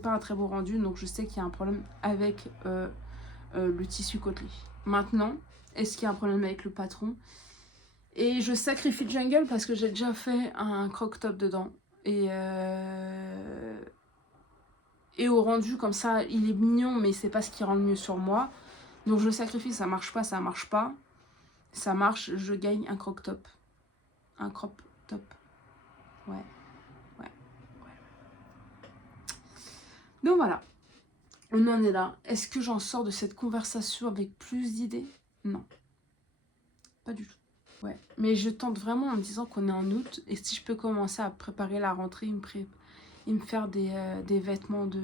un très beau rendu, donc je sais qu'il y a un problème avec le tissu côtelé. Maintenant, est-ce qu'il y a un problème avec le patron? Et je sacrifie Jungle parce que j'ai déjà fait un croc-top dedans. Et au rendu comme ça, il est mignon, mais c'est pas ce qui rend le mieux sur moi. Donc je le sacrifie, ça marche pas, ça marche pas. Ça marche, je gagne un croc-top. Un crop top. Ouais. Donc voilà. On en est là. Est-ce que j'en sors de cette conversation avec plus d'idées? Non. Pas du tout. Ouais. Mais je tente vraiment en me disant qu'on est en août. Et si je peux commencer à préparer la rentrée, me faire des vêtements de...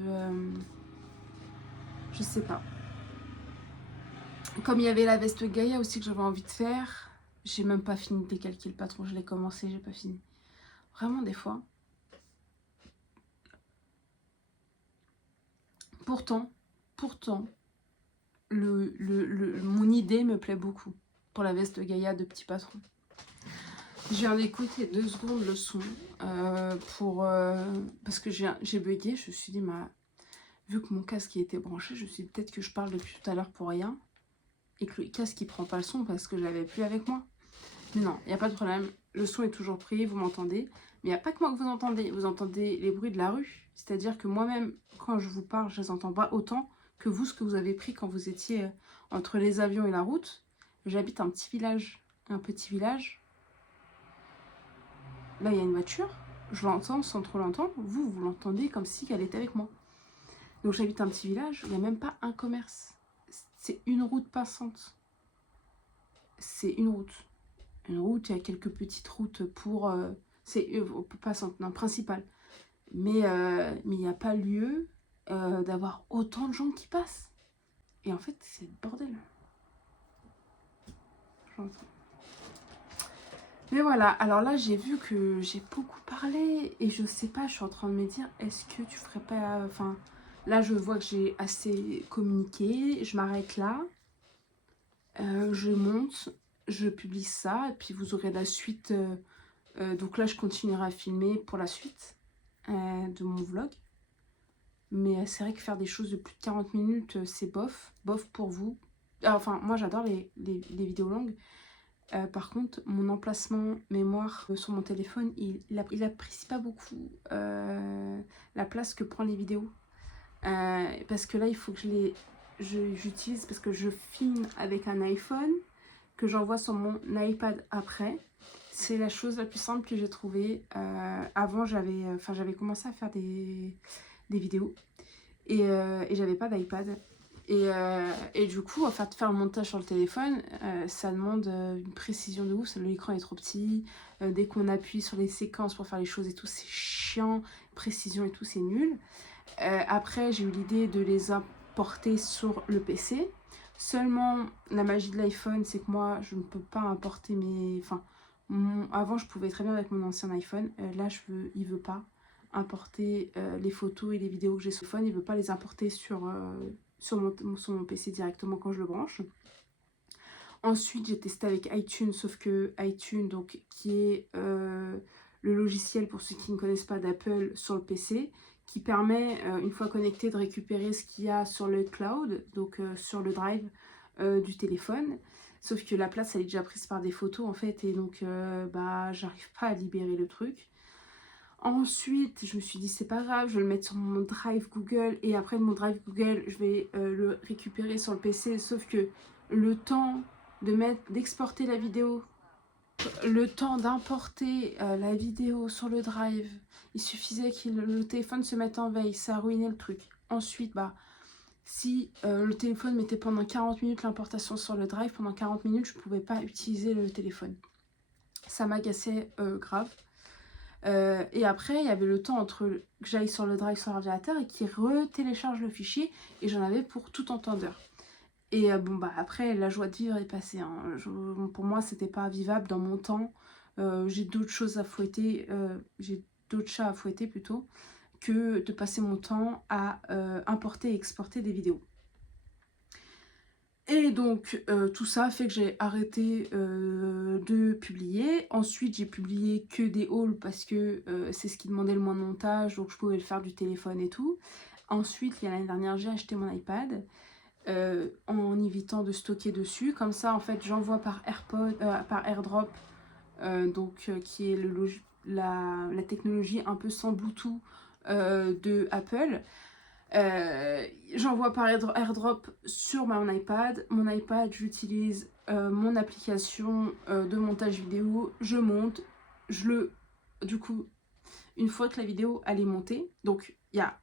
je sais pas. Comme il y avait la veste Gaïa aussi que j'avais envie de faire. J'ai même pas fini de décalquer le patron. Je l'ai commencé, j'ai pas fini. Vraiment des fois. Pourtant, mon idée me plaît beaucoup pour la veste Gaïa de petit patron. Je viens d'écouter 2 secondes le son parce que j'ai bugué. Je me suis dit, vu que mon casque a été branché, je me suis dit peut-être que je parle depuis tout à l'heure pour rien et que le casque il prend pas le son parce que je l'avais plus avec moi. Mais non, il n'y a pas de problème. Le son est toujours pris, vous m'entendez. Mais il n'y a pas que moi que vous entendez. Vous entendez les bruits de la rue. C'est-à-dire que moi-même, quand je vous parle, je ne les entends pas autant que vous, ce que vous avez pris quand vous étiez entre les avions et la route. J'habite un petit village. Là, il y a une voiture. Je l'entends sans trop l'entendre. Vous l'entendez comme si elle était avec moi. Donc j'habite un petit village. Il n'y a même pas un commerce. C'est une route passante. C'est une route. Il y a quelques petites routes pour... c'est passante, non, principale. Mais il n'y a pas lieu d'avoir autant de gens qui passent. Et en fait, c'est le bordel. J'entends. Mais voilà, alors là, j'ai vu que j'ai beaucoup parlé. Et je sais pas, je suis en train de me dire, est-ce que tu ferais pas... Enfin, là, je vois que j'ai assez communiqué. Je m'arrête là. Je monte. Je publie ça. Et puis, vous aurez la suite... donc là, je continuerai à filmer pour la suite de mon vlog. Mais c'est vrai que faire des choses de plus de 40 minutes, c'est bof. Bof pour vous. Enfin, moi, j'adore les vidéos longues. Par contre, mon emplacement mémoire sur mon téléphone, il apprécie pas beaucoup la place que prend les vidéos. Parce que là, il faut que j'utilise, parce que je filme avec un iPhone, que j'envoie sur mon iPad après. C'est la chose la plus simple que j'ai trouvée. Avant, j'avais commencé à faire des vidéos et j'avais pas d'iPad. Et du coup, en fait, faire le montage sur le téléphone, ça demande une précision de ouf. L'écran est trop petit. Dès qu'on appuie sur les séquences pour faire les choses et tout, c'est chiant. Précision et tout, c'est nul. Après, j'ai eu l'idée de les importer sur le PC. Seulement, la magie de l'iPhone, c'est que moi, je ne peux pas importer mes... Enfin, avant, je pouvais très bien avec mon ancien iPhone. Là, il veut pas importer les photos et les vidéos que j'ai sur le phone. Il veut pas les importer sur mon PC directement quand je le branche. Ensuite, j'ai testé avec iTunes, sauf que iTunes, donc, qui est le logiciel, pour ceux qui ne connaissent pas, d'Apple sur le PC, qui permet, une fois connecté, de récupérer ce qu'il y a sur le cloud, donc sur le drive du téléphone. Sauf que la place, elle est déjà prise par des photos, en fait, et donc, j'arrive pas à libérer le truc. Ensuite, je me suis dit, c'est pas grave, je vais le mettre sur mon drive Google, et après mon drive Google, je vais le récupérer sur le PC, sauf que le temps d'exporter la vidéo, le temps d'importer la vidéo sur le drive, il suffisait que le téléphone se mette en veille, ça a ruiné le truc. Ensuite, si le téléphone mettait pendant 40 minutes l'importation sur le drive, pendant 40 minutes, je ne pouvais pas utiliser le téléphone. Ça m'agaçait grave. Et après, il y avait le temps entre que j'aille sur le drive sur l'ordinateur et qu'il retélécharge le fichier, et j'en avais pour tout entendeur. Et après, la joie de vivre est passée. Hein. Pour moi, c'était pas vivable dans mon temps. J'ai d'autres choses à fouetter, j'ai d'autres chats à fouetter plutôt, que de passer mon temps à importer et exporter des vidéos. Et donc, tout ça fait que j'ai arrêté de publier. Ensuite, j'ai publié que des hauls parce que c'est ce qui demandait le moins de montage, donc je pouvais le faire du téléphone et tout. Ensuite, l'année dernière, j'ai acheté mon iPad. En évitant de stocker dessus, comme ça en fait j'envoie par AirDrop, qui est la technologie un peu sans Bluetooth de Apple. J'envoie par AirDrop sur mon iPad. Mon iPad, j'utilise mon application de montage vidéo, je monte, du coup, une fois que la vidéo elle est montée, donc il y a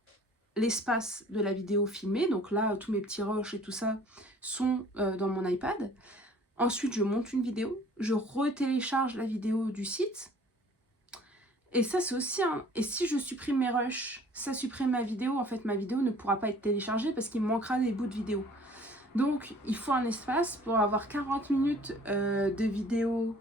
l'espace de la vidéo filmée, donc là tous mes petits rushs et tout ça sont dans mon iPad. Ensuite je monte une vidéo, je retélécharge la vidéo du site, et ça c'est aussi et si je supprime mes rushs, ça supprime ma vidéo, en fait ma vidéo ne pourra pas être téléchargée parce qu'il me manquera des bouts de vidéo. Donc il faut un espace pour avoir 40 minutes de vidéo,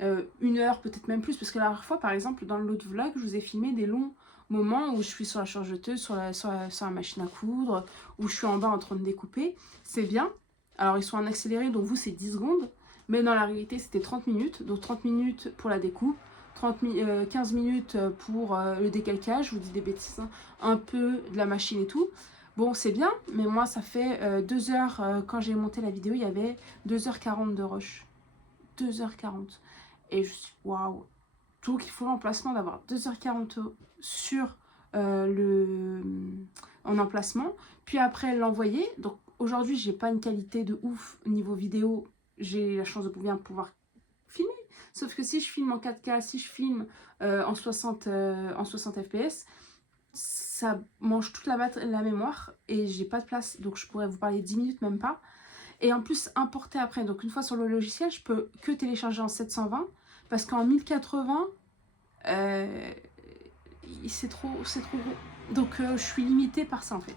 1 heure, peut-être même plus, parce que la dernière fois par exemple dans l'autre vlog je vous ai filmé des longs moments où je suis sur la chargeteuse, sur la machine à coudre, où je suis en bas en train de découper. C'est bien. Alors ils sont en accéléré, donc vous c'est 10 secondes, mais dans la réalité c'était 30 minutes, donc 30 minutes pour la découpe, 15 minutes pour le décalcage, je vous dis des bêtises, hein, un peu de la machine et tout. Bon, c'est bien, mais moi ça fait 2 heures, quand j'ai monté la vidéo, il y avait 2h40 de rush. 2h40. Et je suis waouh. Donc il faut l'emplacement d'avoir 2h40 sur en emplacement, puis après l'envoyer. Donc aujourd'hui j'ai pas une qualité de ouf niveau vidéo, j'ai la chance de bien pouvoir filmer, sauf que si je filme en 4K, si je filme en 60 fps, ça mange toute la mémoire et j'ai pas de place, donc je pourrais vous parler 10 minutes même pas. Et en plus importer après, donc une fois sur le logiciel je peux que télécharger en 720, parce qu'en 1080 c'est trop gros, donc je suis limitée par ça en fait.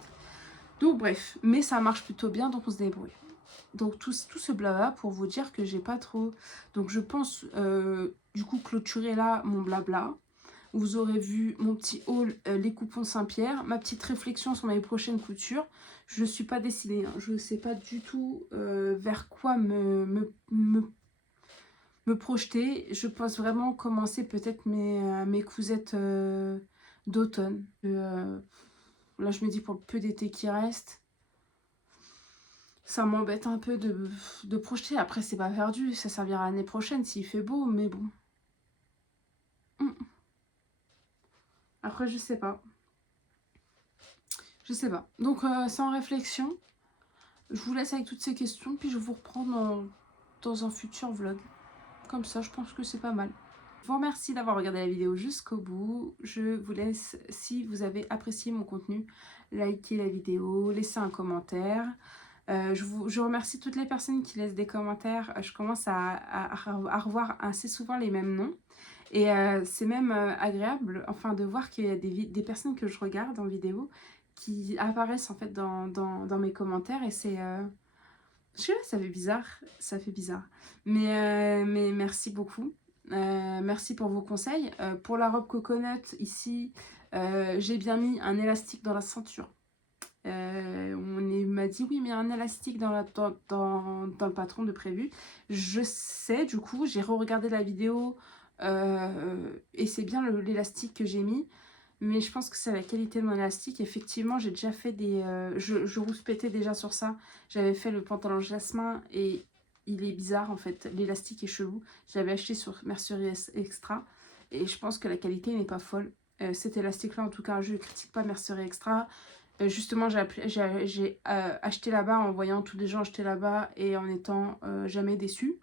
Donc bref, mais ça marche plutôt bien, donc on se débrouille. Donc tout ce blabla pour vous dire que j'ai pas trop... Donc je pense du coup clôturer là mon blabla. Vous aurez vu mon petit haul, les coupons Saint-Pierre, ma petite réflexion sur mes prochaines coutures. Je ne suis pas décidée, hein. Je ne sais pas du tout vers quoi me projeter. Je pense vraiment commencer peut-être mes cousettes d'automne. Là je me dis pour le peu d'été qui reste, ça m'embête un peu de projeter. Après c'est pas perdu, ça servira l'année prochaine s'il fait beau, mais bon. Après je sais pas. Je sais pas. Donc c'est en réflexion. Je vous laisse avec toutes ces questions, puis je vous reprends dans un futur vlog. Comme ça, je pense que c'est pas mal. Je vous remercie d'avoir regardé la vidéo jusqu'au bout. Je vous laisse, si vous avez apprécié mon contenu, liker la vidéo, laisser un commentaire. Je remercie toutes les personnes qui laissent des commentaires. Je commence à revoir assez souvent les mêmes noms. Et c'est même agréable enfin, de voir qu'il y a des personnes que je regarde en vidéo qui apparaissent en fait dans mes commentaires. Et c'est... je sais pas, ça fait bizarre. Ça fait bizarre. Mais merci beaucoup. Merci pour vos conseils. Pour la robe coconut, ici, j'ai bien mis un élastique dans la ceinture. On m'a dit oui mais un élastique dans le patron de prévu. Je sais, du coup j'ai re-regardé la vidéo et c'est bien l'élastique que j'ai mis, mais je pense que c'est la qualité de mon élastique. Effectivement j'ai déjà fait je rouspétais déjà sur ça. J'avais fait le pantalon jasmin et il est bizarre en fait, l'élastique est chelou. Je l'avais acheté sur Mercerie Extra et je pense que la qualité n'est pas folle. Cet élastique là en tout cas, je ne critique pas Mercerie Extra. Justement, j'ai acheté là-bas en voyant tous les gens acheter là-bas et en étant jamais déçue.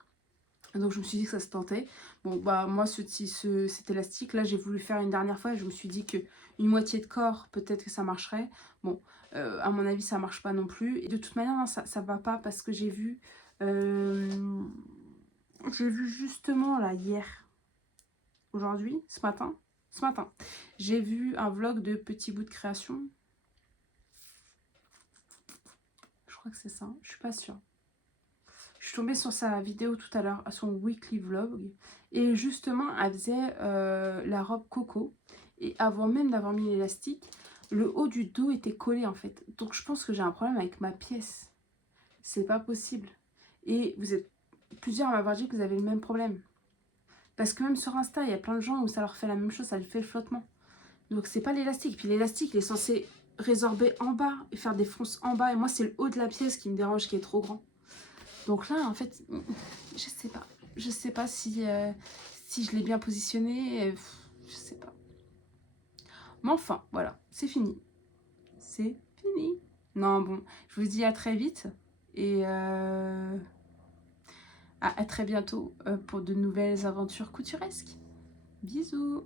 Donc je me suis dit que ça se tentait. Bon bah moi cet élastique là j'ai voulu faire une dernière fois et je me suis dit que une moitié de corps peut-être que ça marcherait. Bon à mon avis ça marche pas non plus. Et de toute manière non, ça va pas parce que euh, j'ai vu justement là hier, aujourd'hui, ce matin, j'ai vu un vlog de petits bouts de création. Je crois que c'est ça, je suis pas sûre. Je suis tombée sur sa vidéo tout à l'heure, à son weekly vlog. Et justement, elle faisait la robe coco. Et avant même d'avoir mis l'élastique, le haut du dos était collé en fait. Donc je pense que j'ai un problème avec ma pièce. C'est pas possible. Et vous êtes plusieurs à m'avoir dit que vous avez le même problème. Parce que même sur Insta, il y a plein de gens où ça leur fait la même chose, ça lui fait le flottement. Donc c'est pas l'élastique. Puis l'élastique, il est censé résorber en bas et faire des fonces en bas. Et moi, c'est le haut de la pièce qui me dérange, qui est trop grand. Donc là, en fait, je sais pas. Je sais pas si je l'ai bien positionné. Je sais pas. Mais enfin, voilà, c'est fini. C'est fini. Non, bon, je vous dis à très vite. Et à très bientôt pour de nouvelles aventures couturesques. Bisous.